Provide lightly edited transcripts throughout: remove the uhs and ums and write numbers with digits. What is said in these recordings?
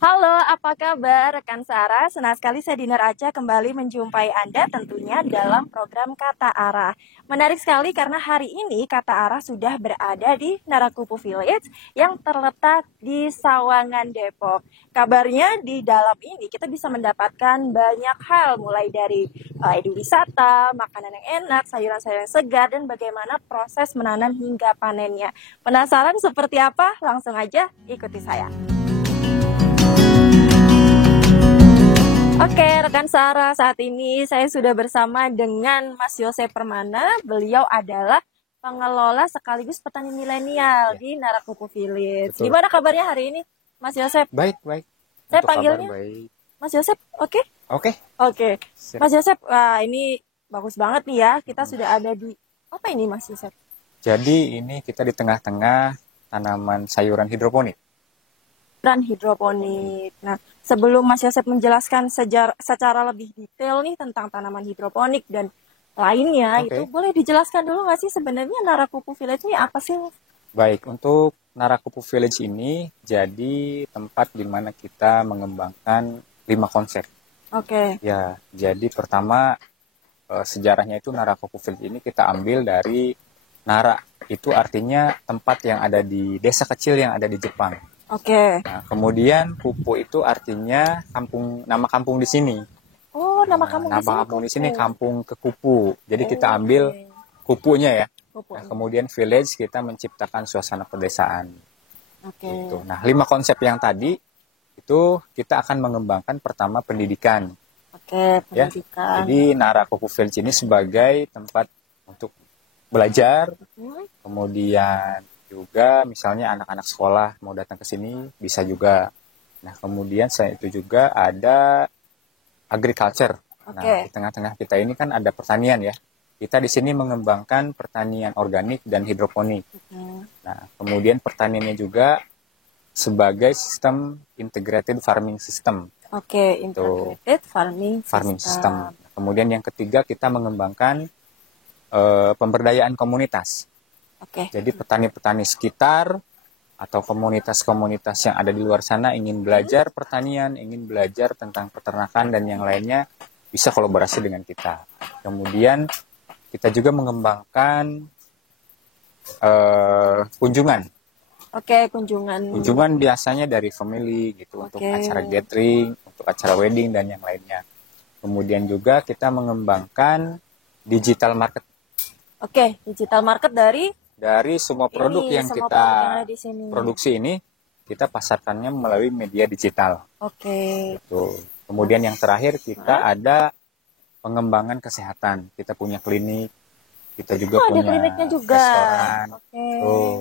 Halo, apa kabar rekan Sarah? Senang sekali saya Dinar Aca kembali menjumpai Anda tentunya dalam program Kata Arah. Menarik sekali karena hari ini Kata Arah sudah berada di Narakupu Village yang terletak di Sawangan, Depok. Kabarnya di dalam ini kita bisa mendapatkan banyak hal mulai dari wisata, makanan yang enak, sayuran-sayuran segar, dan bagaimana proses menanam hingga panennya. Penasaran seperti apa? Langsung aja ikuti saya. Oke, rekan Sarah, saat ini saya sudah bersama dengan Mas Yose Permana. Beliau adalah pengelola sekaligus petani milenial Ya, di Narakupu Village. betul. Gimana kabarnya hari ini, Mas Yosep? Baik, baik. Saya Untuk kabar panggilnya baik. Mas Yosep, oke? Oke, Oke. sip. Mas Yosep, wah ini bagus banget nih ya. Kita sudah ada di, apa ini Mas Yosep? Jadi ini kita di tengah-tengah tanaman sayuran hidroponik. Dan hidroponik. Nah, sebelum Mas Yosep menjelaskan secara lebih detail nih tentang tanaman hidroponik dan lainnya, itu Oke. boleh dijelaskan dulu nggak sih sebenarnya Narakupu Village ini apa sih? Baik, untuk Narakupu Village ini jadi tempat di mana kita mengembangkan 5 konsep. Oke, Ya, jadi pertama sejarahnya itu Narakupu Village ini kita ambil dari Nara. Itu artinya tempat yang ada di desa kecil yang ada di Jepang. oke. Nah, kemudian Kupu itu artinya kampung, nama kampung di sini. Oh, nama Nah, kamu di nama sini kampung di Kupu. sini Kampung Kekupu. Jadi kita ambil Oke, kupunya ya. Nah, Kupunya. kemudian village kita menciptakan suasana pedesaan. Oke, Gitu. Nah, 5 konsep yang tadi itu kita akan mengembangkan pertama pendidikan. oke, Ya. pendidikan. Jadi Narakupu Village ini sebagai tempat untuk belajar, Hmm, kemudian juga misalnya anak-anak sekolah mau datang ke sini bisa juga. Nah, kemudian selain itu juga ada agriculture. Nah, Oke, di tengah-tengah kita ini kan ada pertanian ya. Kita di sini mengembangkan pertanian organik dan hidroponik. hmm, Nah, kemudian pertaniannya juga sebagai sistem integrated farming system. oke, Itu integrated farming farming system. system. Kemudian yang ketiga kita mengembangkan pemberdayaan komunitas. Oke, Jadi petani-petani sekitar atau komunitas-komunitas yang ada di luar sana ingin belajar pertanian, ingin belajar tentang peternakan dan yang lainnya bisa kolaborasi dengan kita. Kemudian kita juga mengembangkan kunjungan. oke, kunjungan. Kunjungan biasanya dari family gitu untuk Oke, acara gathering, untuk acara wedding dan yang lainnya. Kemudian juga kita mengembangkan digital market oke, digital market dari semua produk ini yang semua kita produk yang ada di sini. produksi ini kita pasarkannya melalui media digital. Oke. Tuh. Kemudian yang terakhir kita Hah? ada pengembangan kesehatan. Kita punya klinik, kita juga Oh, ada punya kliniknya juga. restoran. Oke. Tuh,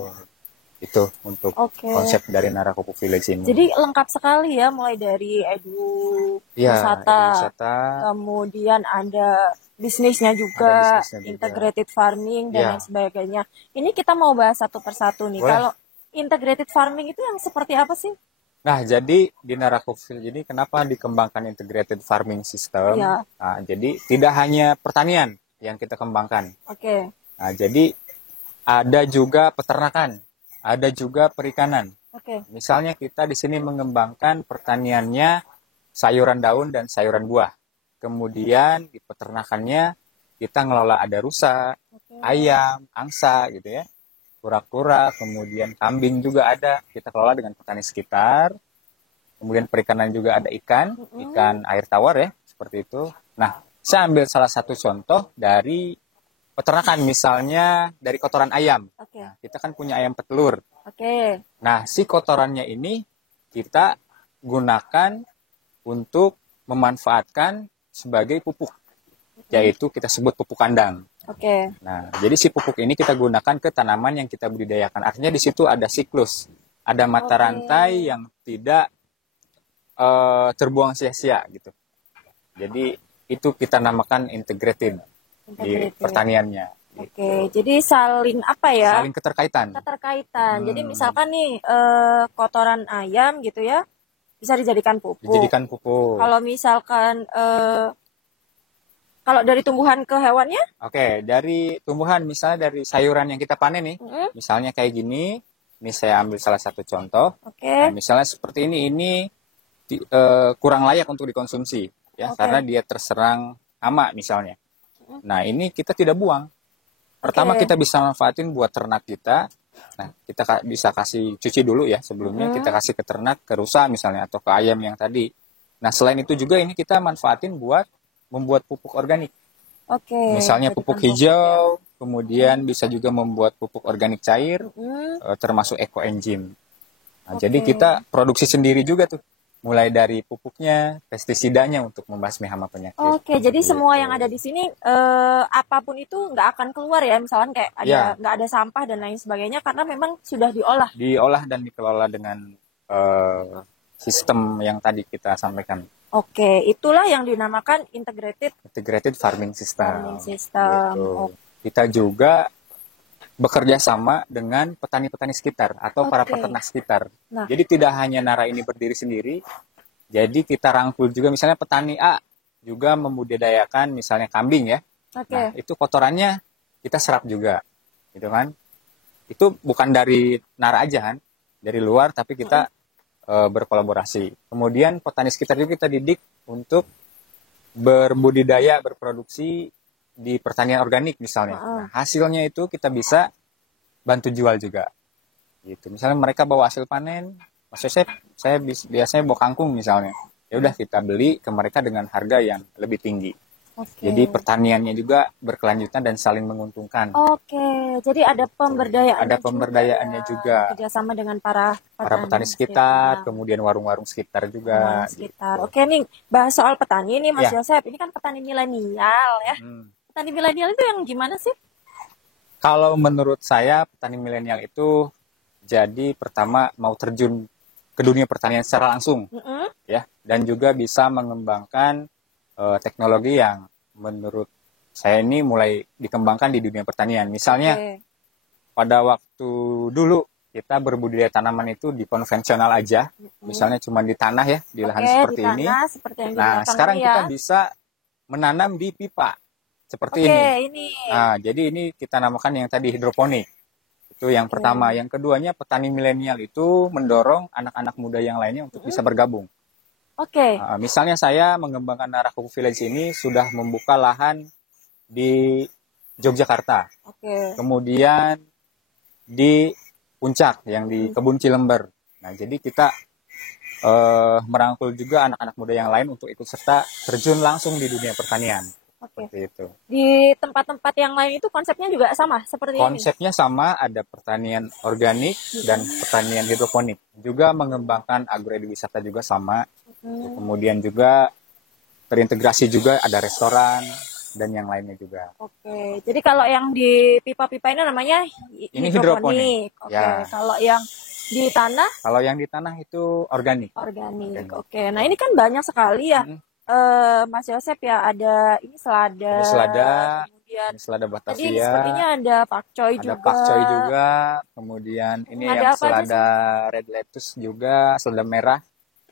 itu untuk Oke. konsep dari Narakupu Village ini. Jadi lengkap sekali ya, mulai dari Ya, wisata, wisata, kemudian ada bisnisnya ada juga, bisnisnya juga. integrated farming dan lain Ya, sebagainya. Ini kita mau bahas satu persatu nih. boleh. Kalau integrated farming itu yang seperti apa sih? Nah, jadi di Narakupu Village ini kenapa dikembangkan integrated farming system? Ya, Nah, jadi tidak hanya pertanian yang kita kembangkan. oke. Nah, jadi ada juga peternakan, ada juga perikanan. Oke. Misalnya kita di sini mengembangkan pertaniannya sayuran daun dan sayuran buah. Kemudian di peternakannya kita ngelola ada rusa, Oke. ayam, angsa gitu ya. Kura-kura, kemudian kambing juga ada. Kita kelola dengan petani sekitar. Kemudian perikanan juga ada ikan, ikan air tawar ya, seperti itu. Nah, saya ambil salah satu contoh dari peternakan, misalnya dari kotoran ayam. Oke. Nah, kita kan punya ayam petelur. Oke. Nah, si kotorannya ini kita gunakan untuk memanfaatkan sebagai pupuk, yaitu kita sebut pupuk kandang. Oke. Nah, jadi si pupuk ini kita gunakan ke tanaman yang kita budidayakan. Artinya di situ ada siklus, ada mata Oke. rantai yang tidak terbuang sia-sia gitu. Jadi itu kita namakan integrated di Integrated. pertaniannya. Oke, jadi saling apa ya? Saling keterkaitan. Keterkaitan. Jadi misalkan nih kotoran ayam gitu ya, bisa dijadikan pupuk. Dijadikan pupuk. Kalau misalkan kalau dari tumbuhan ke hewannya? Oke, dari tumbuhan misalnya dari sayuran yang kita panen nih, misalnya kayak gini. Ini saya ambil salah satu contoh. Oke. Nah, misalnya seperti ini kurang layak untuk dikonsumsi ya, Oke. karena dia terserang hama misalnya. Nah, ini kita tidak buang. Pertama Oke. kita bisa manfaatin buat ternak kita. Nah, kita bisa kasih cuci dulu ya sebelumnya, kita kasih ke ternak, ke rusa misalnya, atau ke ayam yang tadi. Nah, selain itu juga ini kita manfaatin buat membuat pupuk organik. Oke. Misalnya Jadikan pupuk pupuk ya. hijau, kemudian bisa juga membuat pupuk organik cair, Mm-mm. termasuk ekoenzim. Nah, Oke. jadi kita produksi sendiri juga tuh, mulai dari pupuknya, pestisidanya untuk membasmi hama penyakit. Oke, jadi semua Gitu. yang ada di sini apapun itu nggak akan keluar ya, misalkan kayak Ya, nggak ada sampah dan lain sebagainya karena memang sudah diolah. diolah dan dikelola dengan sistem yang tadi kita sampaikan, Oke, itulah yang dinamakan integrated integrated farming system. farming system. Gitu. Oke. Kita juga bekerja sama dengan petani-petani sekitar atau para Oke. peternak sekitar. Nah. Jadi tidak hanya Nara ini berdiri sendiri, jadi kita rangkul juga misalnya petani A juga membudidayakan misalnya kambing ya. Oke. Nah, itu kotorannya kita serap juga. Gitu kan? Itu bukan dari Nara aja kan, dari luar, tapi kita berkolaborasi. Kemudian petani sekitar juga kita didik untuk berbudidaya, berproduksi di pertanian organik misalnya. Nah, hasilnya itu kita bisa bantu jual juga. Gitu. Misalnya mereka bawa hasil panen, maksudnya saya biasanya bawa kangkung misalnya. Ya udah kita beli ke mereka dengan harga yang lebih tinggi. Oke. Jadi pertaniannya juga berkelanjutan dan saling menguntungkan. Oke, jadi ada pemberdayaan. Ada pemberdayaannya juga. Kerjasama dengan para Petani sekitar, kemudian warung-warung sekitar juga. Sekitar. Oke nih, bahas soal petani nih Mas Ya. Yosep. Ini kan petani milenial ya. Petani milenial itu yang gimana sih? Kalau menurut saya petani milenial itu jadi pertama mau terjun ke dunia pertanian secara langsung, ya, dan juga bisa mengembangkan teknologi yang menurut saya ini mulai dikembangkan di dunia pertanian. Misalnya pada waktu dulu kita berbudidaya tanaman itu di konvensional aja, misalnya cuma di tanah ya, di lahan seperti ini. Seperti yang nah, sekarang kita bisa menanam di pipa seperti ini. Nah, jadi ini kita namakan yang tadi hidroponik. Itu yang pertama. Yang keduanya petani milenial itu mendorong anak-anak muda yang lainnya untuk bisa bergabung. Misalnya saya mengembangkan Nara Kuku Village ini sudah membuka lahan di Yogyakarta. Kemudian di Puncak yang di Kebun Cilember. Nah, jadi kita merangkul juga anak-anak muda yang lain untuk ikut serta terjun langsung di dunia pertanian. Seperti itu. Di tempat-tempat yang lain itu konsepnya juga sama seperti ini? Konsepnya sama, ada pertanian organik dan pertanian hidroponik. Juga mengembangkan agrowisata juga sama. Kemudian juga terintegrasi juga ada restoran dan yang lainnya juga. Oke, jadi kalau yang di pipa-pipa ini namanya hidroponik. Ya. Kalau yang di tanah? Kalau yang di tanah itu organik. Oke, nah ini kan banyak sekali ya, Mas Yosep ya. Ada ini selada, kemudian ini selada Batavia. Tadi sepertinya ada pakcoy juga. Ada pakcoy juga. Kemudian ini ada yang selada red lettuce juga, selada merah.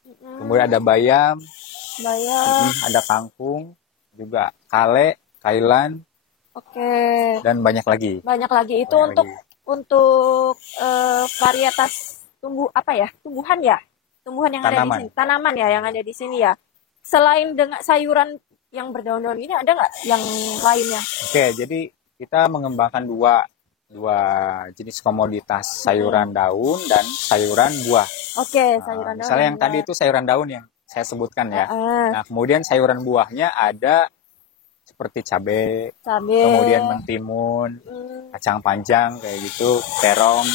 Kemudian ada bayam. Ada kangkung, juga kale, kailan. Dan banyak lagi. Itu untuk varietas tumbuhan yang ada di sini, tanaman ya yang ada di sini ya. Selain dengan sayuran yang berdaun-daun ini, ada nggak yang lainnya? Oke, jadi kita mengembangkan dua jenis komoditas, sayuran daun dan sayuran buah. Sayuran daun. Misalnya yang tadi itu sayuran daun yang saya sebutkan ya. Nah, kemudian sayuran buahnya ada seperti cabai, kemudian mentimun, kacang panjang kayak gitu, terong,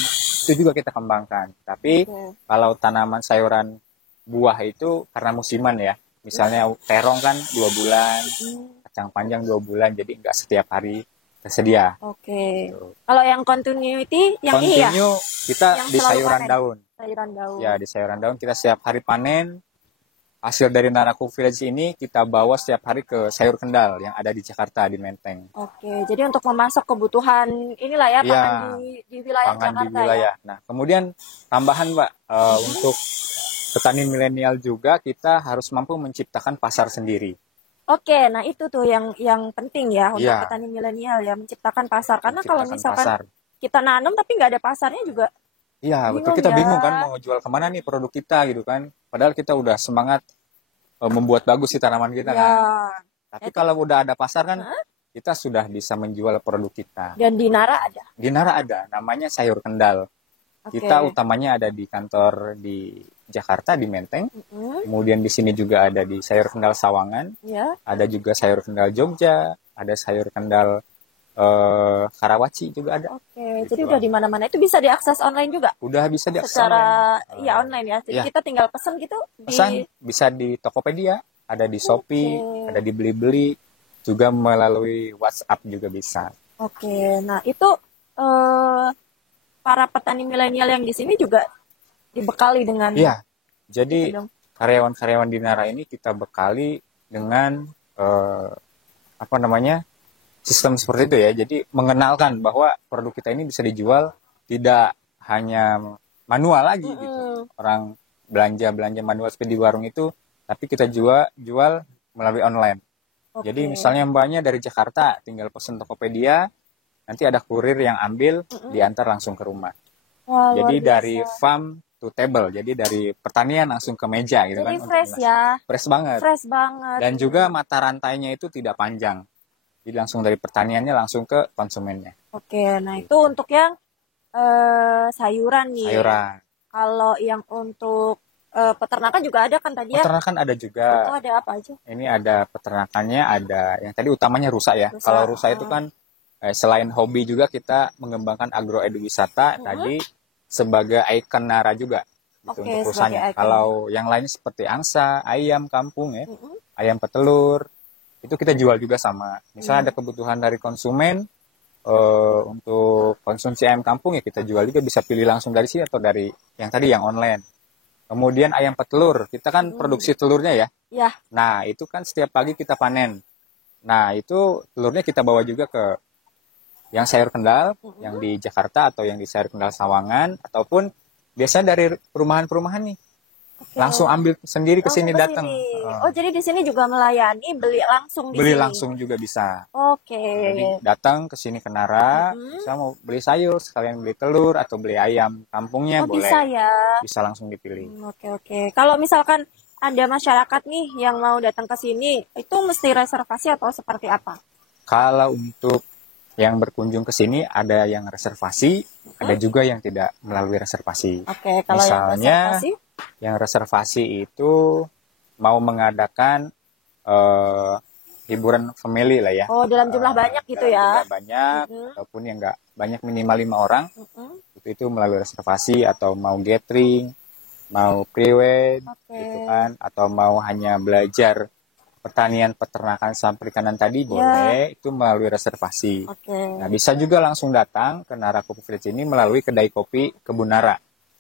itu juga kita kembangkan. Tapi kalau tanaman sayuran buah itu karena musiman ya, misalnya terong kan 2 bulan, kacang panjang 2 bulan, jadi nggak setiap hari tersedia. Kalau yang continuity, yang ini ya? Kita yang di sayuran daun. Ya, di sayuran daun kita setiap hari panen. Hasil dari Nara Kuku Village ini kita bawa setiap hari ke Sayur Kendal yang ada di Jakarta, di Menteng. Jadi untuk memasok kebutuhan inilah ya, pangan di wilayah Jakarta. Ya. Nah, kemudian tambahan Mbak, untuk petani milenial juga kita harus mampu menciptakan pasar sendiri. Nah itu tuh yang penting ya untuk petani milenial ya, menciptakan pasar. Karena kalau misalkan kita nanam tapi nggak ada pasarnya juga. Iya, betul. Kita bingung kan mau jual kemana nih produk kita gitu kan. Padahal kita udah semangat membuat bagus si tanaman kita Ya. kan. Tapi Itu- kalau udah ada pasar kan, Hah? kita sudah bisa menjual produk kita. Dan di Nara ada. Di Nara ada, namanya sayur kendal. Oke. Kita utamanya ada di kantor di Jakarta, di Menteng. Mm-mm. Kemudian di sini juga ada di sayur kendal Sawangan. Ya. Ada juga sayur kendal Jogja. Ada sayur kendal Karawaci juga ada. Oke, Gitu jadi lah. udah di mana-mana. Itu bisa diakses online juga. Udah bisa diakses Secara online. ya online ya. Jadi Iya. kita tinggal pesan gitu Pesan bisa di Tokopedia, ada di Shopee, Oke. ada di Blibli, juga melalui WhatsApp juga bisa. Oke, nah itu para petani milenial yang di sini juga dibekali dengan Iya. itu Jadi dong. karyawan-karyawan di Nara ini kita bekali dengan apa namanya, sistem seperti itu ya. Jadi mengenalkan bahwa produk kita ini bisa dijual tidak hanya manual lagi gitu. Mm-mm. Orang belanja manual seperti di warung itu, tapi kita jual melalui online. Oke. Jadi misalnya mbaknya dari Jakarta, tinggal pesen Tokopedia, nanti ada kurir yang ambil, diantar langsung ke rumah. Wah, Jadi luar dari biasa. farm to table, jadi dari pertanian langsung ke meja gitu Jadi kan. fresh ya, Fresh banget. fresh banget. Dan juga mata rantainya itu tidak panjang. Jadi langsung dari pertaniannya langsung ke konsumennya. Oke, nah itu untuk yang sayuran nih. Sayuran. Kalau yang untuk peternakan juga ada kan tadi ya? Peternakan ada juga. Itu ada apa aja? Ini ada peternakannya, ada yang tadi utamanya rusa ya. Rusa, Kalau rusa itu kan selain hobi juga kita mengembangkan agroeduwisata tadi sebagai ikon Nara juga gitu, Oke, untuk sebagai rusanya. ikon. Kalau yang lain seperti angsa, ayam kampung ya, Mm-mm. ayam petelur, itu kita jual juga sama. Misalnya ada kebutuhan dari konsumen untuk konsumsi ayam kampung ya kita jual juga, bisa pilih langsung dari sini atau dari yang tadi yang online. Kemudian ayam petelur, kita kan produksi telurnya ya. Ya, Nah, itu kan setiap pagi kita panen. Nah, itu telurnya kita bawa juga ke yang sayur kendal, yang di Jakarta atau yang di sayur kendal Sawangan, ataupun biasanya dari perumahan-perumahan nih. oke. Langsung ambil sendiri ke Langsung sini ke datang. sini. Oh, jadi di sini juga melayani beli langsung di Beli sini. langsung juga bisa. Oke. Jadi datang ke sini ke Nara, bisa mau beli sayur, sekalian beli telur atau beli ayam kampungnya Oh, boleh. bisa ya. Bisa langsung dipilih. Oke. Kalau misalkan ada masyarakat nih yang mau datang ke sini, itu mesti reservasi atau seperti apa? Kalau untuk yang berkunjung ke sini ada yang reservasi, ada juga yang tidak melalui reservasi. Oke, kalau yang Misalnya reservasi, yang reservasi itu mau mengadakan hiburan family lah ya. oh dalam jumlah banyak gitu Dalam ya. jumlah banyak ataupun yang enggak banyak, minimal 5 orang, Mm-mm. itu melalui reservasi, atau mau gathering, mau pre-wed Oke. gitu kan, atau mau hanya belajar pertanian, peternakan, sama perikanan tadi boleh, itu melalui reservasi. Oke. Nah, bisa juga langsung datang ke Nara Coffee Village ini melalui kedai kopi Kebun Nara.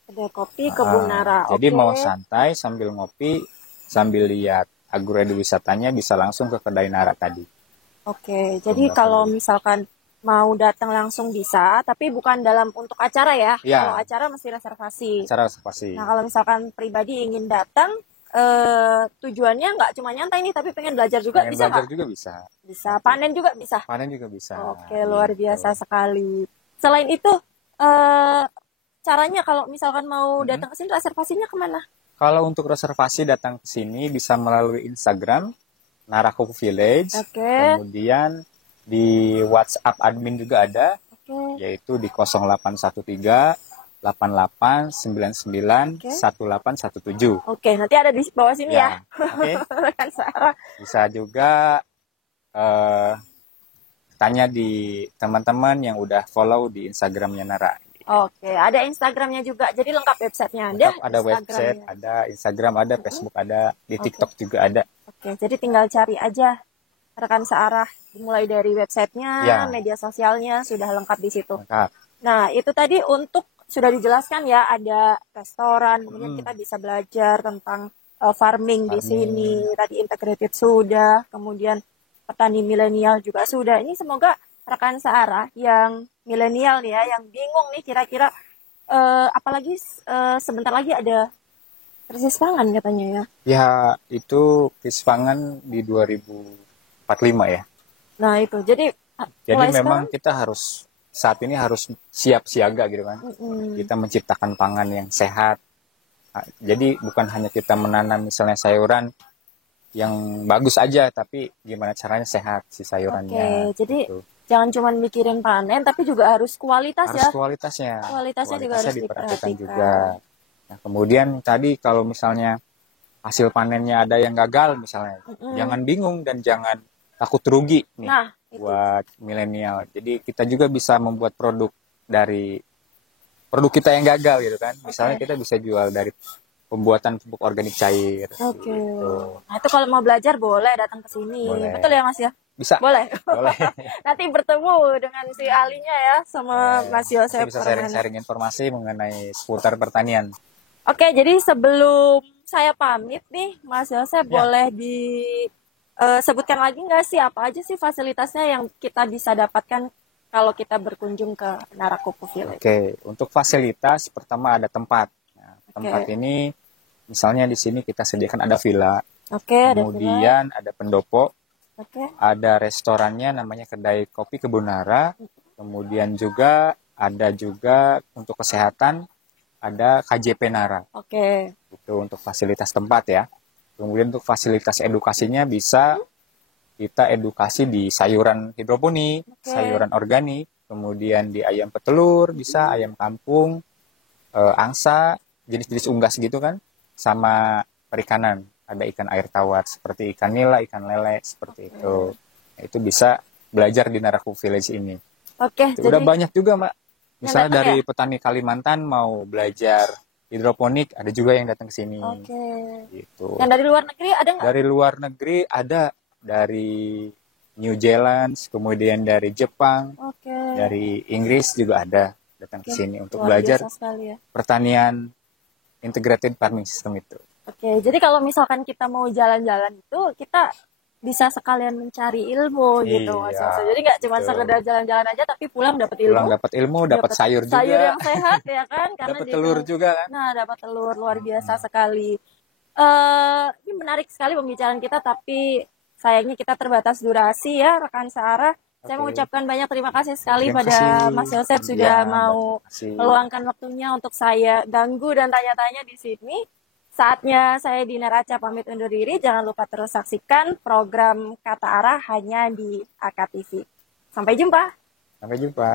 Kedai kopi Kebun Nara. Jadi Oke. mau santai sambil ngopi, sambil lihat agroeduwisatanya, bisa langsung ke kedai Nara tadi. Oke, jadi kalau misalkan mau datang langsung bisa, tapi bukan dalam untuk acara ya. Iya. Kalau acara mesti reservasi. Secara reservasi. Nah, kalau misalkan pribadi ingin datang, tujuannya nggak cuma nyantai nih, tapi pengen belajar juga, Pengen bisa belajar nggak? juga bisa. Bisa. Panen juga bisa. Panen juga bisa. Oke, luar Gitu. biasa sekali. Selain itu, caranya kalau misalkan mau datang ke sini, reservasinya kemana? Kalau untuk reservasi datang ke sini bisa melalui Instagram Nara Coffee Village. Oke. Kemudian di WhatsApp admin juga ada, Oke. yaitu di 0813 8899 Oke. 1817. Oke, nanti ada di bawah sini ya. Oke. Rekan Sarah. Bisa juga tanya di teman-teman yang udah follow di Instagramnya Nara. Oke, ada Instagramnya juga. Jadi lengkap websitenya ada. Lengkap, ada website, Instagramnya. ada Instagram, ada Facebook, ada di TikTok juga ada. Oke, jadi tinggal cari aja rekan searah, mulai dari websitenya, Ya. media sosialnya sudah lengkap di situ. Lengkap. Nah, itu tadi untuk sudah dijelaskan ya, ada restoran, kemudian kita bisa belajar tentang farming di sini, tadi integrated sudah, kemudian petani milenial juga sudah. Ini semoga rekan searah yang milenial nih ya, yang bingung nih kira-kira apalagi sebentar lagi ada krisis pangan katanya ya. Ya, itu krisis pangan di 2045 ya. Nah, itu. Jadi Jadi mulai memang sekarang, kita harus saat ini harus siap siaga gitu kan. mm-mm. Kita menciptakan pangan yang sehat, Jadi bukan hanya kita menanam misalnya sayuran yang bagus aja, tapi gimana caranya sehat si sayurannya. Oke, jadi Gitu. jangan cuma mikirin panen, tapi juga harus kualitas Harus ya. kualitasnya, Kualitasnya juga harus diperhatikan diperhatikan. juga. Nah, kemudian tadi kalau misalnya hasil panennya ada yang gagal misalnya, jangan bingung dan jangan takut rugi nih Nah, itu. buat milenial. Jadi kita juga bisa membuat produk dari produk kita yang gagal gitu kan. Misalnya kita bisa jual dari pembuatan pupuk organik cair. Oke. Gitu. Nah, itu kalau mau belajar boleh datang ke sini. Boleh. Betul ya, Mas ya? Bisa. Boleh. Boleh. Nanti bertemu dengan si ahlinya ya sama Mas Yosef. Bisa sharing-sharing informasi mengenai seputar pertanian. Oke, jadi sebelum saya pamit nih, Mas Yosef boleh disebutkan lagi nggak sih apa aja sih fasilitasnya yang kita bisa dapatkan kalau kita berkunjung ke Narakopo Village? Oke, untuk fasilitas pertama ada tempat. Nah, tempat ini misalnya di sini kita sediakan ada villa. Kemudian ada pendopo. Ada restorannya namanya Kedai Kopi Kebunara. Kemudian juga ada juga untuk kesehatan ada KJP Nara. Itu untuk fasilitas tempat ya. Kemudian untuk fasilitas edukasinya bisa kita edukasi di sayuran hidroponik, sayuran organik, kemudian di ayam petelur, bisa ayam kampung, angsa, jenis-jenis unggas gitu kan, sama perikanan. Ada ikan air tawar seperti ikan nila, ikan lele, seperti itu. Nah, itu bisa belajar di Narakopo Village ini. Udah banyak juga, Mbak. Misalnya dari petani Kalimantan mau belajar hidroponik, ada juga yang datang ke sini. Gitu. Yang dari luar negeri ada nggak? Dari luar negeri ada, dari New Zealand, kemudian dari Jepang, dari Inggris juga ada datang ke sini untuk belajar pertanian integrated farming system itu. Jadi kalau misalkan kita mau jalan-jalan itu, kita bisa sekalian mencari ilmu gitu, Mas. Jadi nggak cuma sekedar jalan-jalan aja, tapi pulang dapat ilmu. Pulang dapat ilmu, dapat sayur juga. Sayur yang sehat ya kan? Karena dapat telur juga kan? Nah, dapat telur, luar biasa sekali. Ini menarik sekali pembicaraan kita, tapi sayangnya kita terbatas durasi ya, rekan Sarah. Saya mengucapkan banyak terima kasih sekali pada Mas Yosef sudah mau meluangkan waktunya untuk saya ganggu dan tanya-tanya di sini. Saatnya saya Dinar Aca pamit undur diri. Jangan lupa terus saksikan program Kata Arah hanya di AKTV. Sampai jumpa. Sampai jumpa.